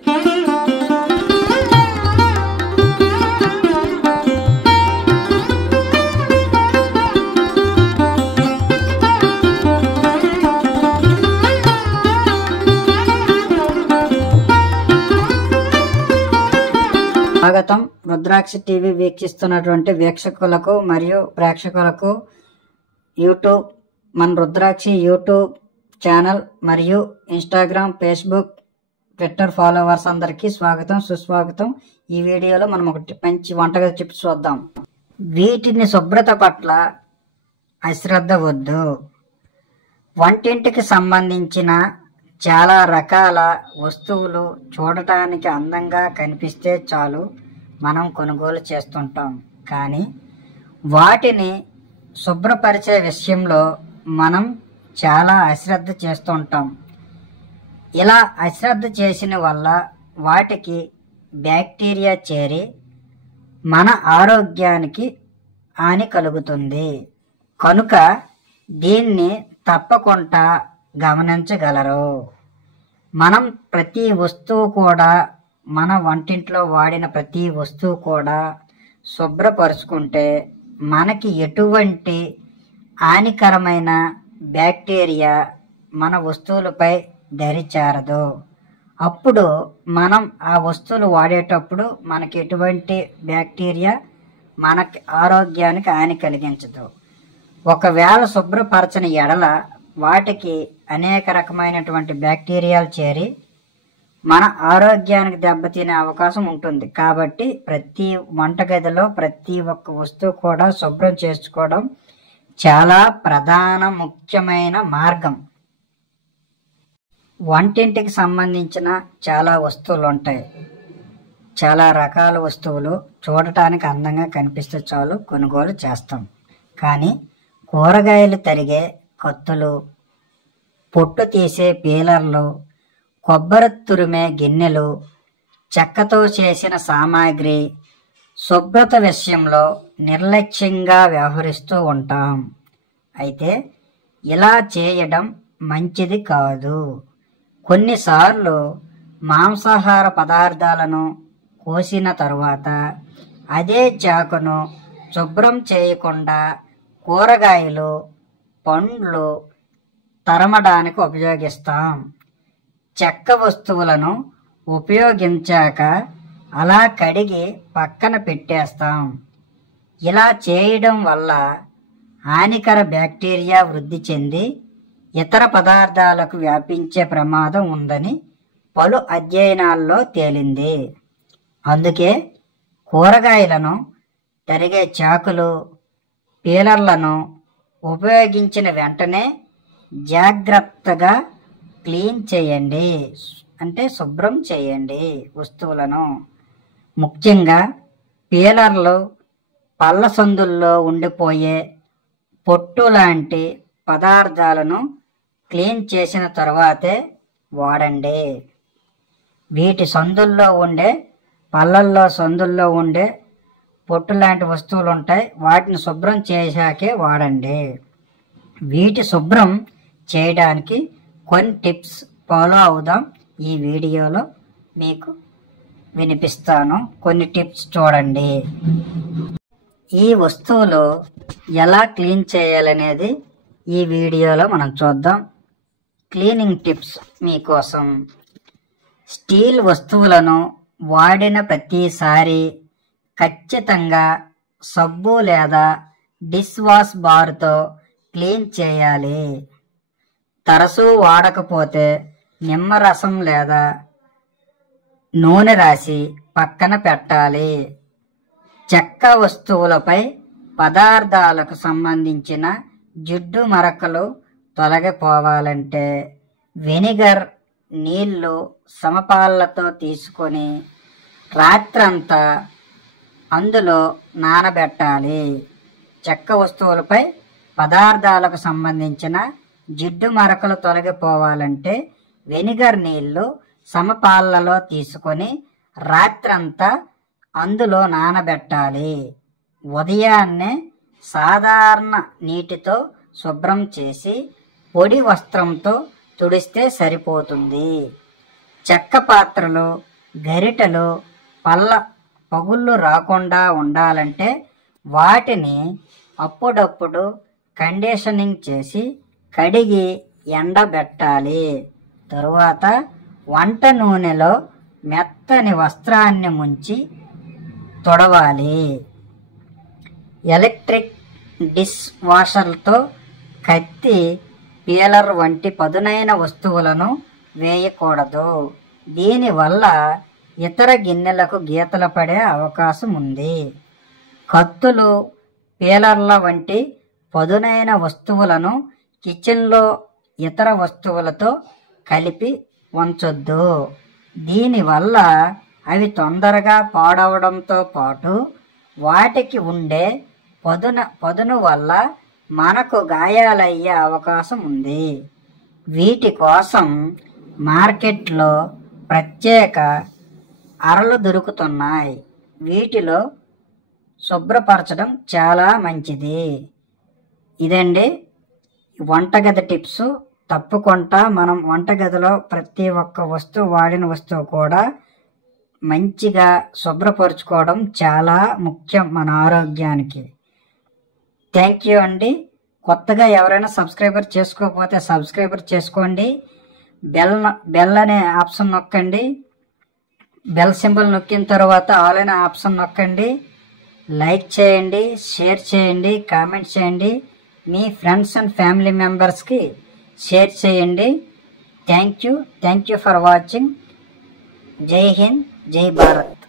స్వాగతం. రుద్రాక్ష టీవీ వీక్షిస్తున్నటువంటి వీక్షకులకు మరియు ప్రేక్షకులకు యూట్యూబ్ మన రుద్రాక్ష యూట్యూబ్ ఛానల్ మరియు ఇన్స్టాగ్రామ్, ఫేస్బుక్, ట్విట్టర్ ఫాలోవర్స్ అందరికీ స్వాగతం, సుస్వాగతం. ఈ వీడియోలో మనం ఒకటి మంచి వంటగది టిప్స్ చూద్దాం. వీటిని శుభ్రత పట్ల అశ్రద్ధ వద్దు. వంటింటికి సంబంధించిన చాలా రకాల వస్తువులు చూడటానికి అందంగా కనిపిస్తే చాలు మనం కొనుగోలు చేస్తుంటాం. కానీ వాటిని శుభ్రపరిచే విషయంలో మనం చాలా అశ్రద్ధ చేస్తుంటాం. ఇలా అశ్రద్ధ చేసిన వల్ల వాటికి బ్యాక్టీరియా చేరి మన ఆరోగ్యానికి హాని కలుగుతుంది. కనుక దీన్ని తప్పకుండా గమనించగలరు. మనం ప్రతి వస్తువు కూడా, మన వంటింట్లో వాడిన ప్రతి వస్తువు కూడా శుభ్రపరుచుకుంటే మనకి ఎటువంటి హానికరమైన బ్యాక్టీరియా మన వస్తువులపై దరిచేరదు. అప్పుడు మనం ఆ వస్తువులు వాడేటప్పుడు మనకి ఎటువంటి బ్యాక్టీరియా మనకి ఆరోగ్యానికి హాని కలిగించదు. ఒకవేళ శుభ్రపరచని ఎడల వాటికి అనేక రకమైనటువంటి బ్యాక్టీరియాలు చేరి మన ఆరోగ్యానికి దెబ్బతినే అవకాశం ఉంటుంది. కాబట్టి ప్రతి వంటగదిలో ప్రతి ఒక్క వస్తువు కూడా శుభ్రం చేసుకోవడం చాలా ప్రధాన ముఖ్యమైన మార్గం. వంటింటికి సంబంధించిన చాలా వస్తువులు ఉంటాయి. చాలా రకాల వస్తువులు చూడటానికి అందంగా కనిపిస్తే చాలు కొనుగోలు చేస్తాం. కానీ కూరగాయలు తరిగే కత్తులు, పొట్టు తీసే పీలర్లు, కొబ్బరి తురిమే గిన్నెలు, చెక్కతో చేసిన సామాగ్రి శుభ్రత విషయంలో నిర్లక్ష్యంగా వ్యవహరిస్తూ ఉంటాం. అయితే ఇలా చేయడం మంచిది కాదు. కొన్నిసార్లు మాంసాహార పదార్థాలను కోసిన తరువాత అదే చాకును శుభ్రం చేయకుండా కూరగాయలు, పండ్లు తరమడానికి ఉపయోగిస్తాం. చెక్క వస్తువులను ఉపయోగించాక అలా కడిగి పక్కన పెట్టేస్తాం. ఇలా చేయడం వల్ల హానికర బ్యాక్టీరియా వృద్ధి చెంది ఇతర పదార్థాలకు వ్యాపించే ప్రమాదం ఉందని పలు అధ్యయనాల్లో తేలింది. అందుకే కూరగాయలను తరిగే చాకులు, పీలర్లను ఉపయోగించిన వెంటనే జాగ్రత్తగా క్లీన్ చేయండి, అంటే శుభ్రం చేయండి వస్తువులను. ముఖ్యంగా పీలర్లు పళ్ళ సందుల్లో ఉండిపోయే పొట్టు లాంటి పదార్థాలను క్లీన్ చేసిన తర్వాతే వాడండి. వీటి సందుల్లో ఉండే, పళ్ళల్లో సందుల్లో ఉండే పొట్టు లాంటి వస్తువులు ఉంటాయి, వాటిని శుభ్రం చేశాకే వాడండి. వీటి శుభ్రం చేయడానికి కొన్ని టిప్స్ ఫాలో అవుదాం. ఈ వీడియోలో మీకు వినిపిస్తాను. కొన్ని టిప్స్ చూడండి. ఈ వస్తువులు ఎలా క్లీన్ చేయాలనేది ఈ వీడియోలో మనం చూద్దాం. క్లీనింగ్ టిప్స్ మీకోసం. స్టీల్ వస్తువులను వాడిన ప్రతిసారి ఖచ్చితంగా సబ్బు లేదా డిష్ వాష్ బార్తో క్లీన్ చేయాలి. తరచూ వాడకపోతే నిమ్మరసం లేదా నూనె రాసి పక్కన పెట్టాలి. చెక్క వస్తువులపై పదార్థాలకు సంబంధించిన జిడ్డు మరకలు తొలగిపోవాలంటే వెనిగర్ నీళ్లు సమపాలతో తీసుకొని రాత్రంతా అందులో నానబెట్టాలి. చెక్క వస్తువులపై పదార్థాలకు సంబంధించిన జిడ్డు మరకలు తొలగిపోవాలంటే వెనిగర్ నీళ్లు సమపాలలో తీసుకొని రాత్రంతా అందులో నానబెట్టాలి. ఉదయాన్నే సాధారణ నీటితో శుభ్రం చేసి పొడి వస్త్రంతో తుడిస్తే సరిపోతుంది. చెక్క పాత్రలు గరిటెలు పగుళ్ళు రాకుండా ఉండాలంటే వాటిని అప్పుడప్పుడు కండిషనింగ్ చేసి కడిగి ఎండబెట్టాలి. తరువాత వంట నూనెలో మెత్తని వస్త్రాన్ని ముంచి తొడవాలి. ఎలక్ట్రిక్ డిష్ వాషర్తో కత్తి, పీలర్ వంటి పదునైన వస్తువులను వేయకూడదు. దీనివల్ల ఇతర గిన్నెలకు గీతలు పడే అవకాశం ఉంది. కత్తులు, పీలర్ల వంటి పదునైన వస్తువులను కిచెన్లో ఇతర వస్తువులతో కలిపి ఉంచొద్దు. దీనివల్ల అవి తొందరగా పాడవడంతో పాటు వాటికి ఉండే పదును వల్ల మనకు గాయాలయ్యే అవకాశం ఉంది. వీటి కోసం మార్కెట్లో ప్రత్యేక అరలు దొరుకుతున్నాయి. వీటిలో శుభ్రపరచడం చాలా మంచిది. ఇదండి వంటగది టిప్స్. తప్పకుండా మనం వంటగదిలో ప్రతి ఒక్క వస్తువు, వాడిన వస్తువు కూడా మంచిగా శుభ్రపరచుకోవడం చాలా ముఖ్యం మన ఆరోగ్యానికి. థ్యాంక్ యూ అండి. కొత్తగా ఎవరైనా సబ్స్క్రైబర్ చేసుకోకపోతే సబ్స్క్రైబర్ చేసుకోండి. బెల్ అనే ఆప్షన్ నొక్కండి. బెల్ సింబల్ నొక్కిన తర్వాత ఆల్ అనే ఆప్షన్ నొక్కండి. లైక్ చేయండి, షేర్ చేయండి, కామెంట్ చేయండి. మీ ఫ్రెండ్స్ అండ్ ఫ్యామిలీ మెంబర్స్కి షేర్ చేయండి. Thank you for watching. జై హింద్, జై భారత్.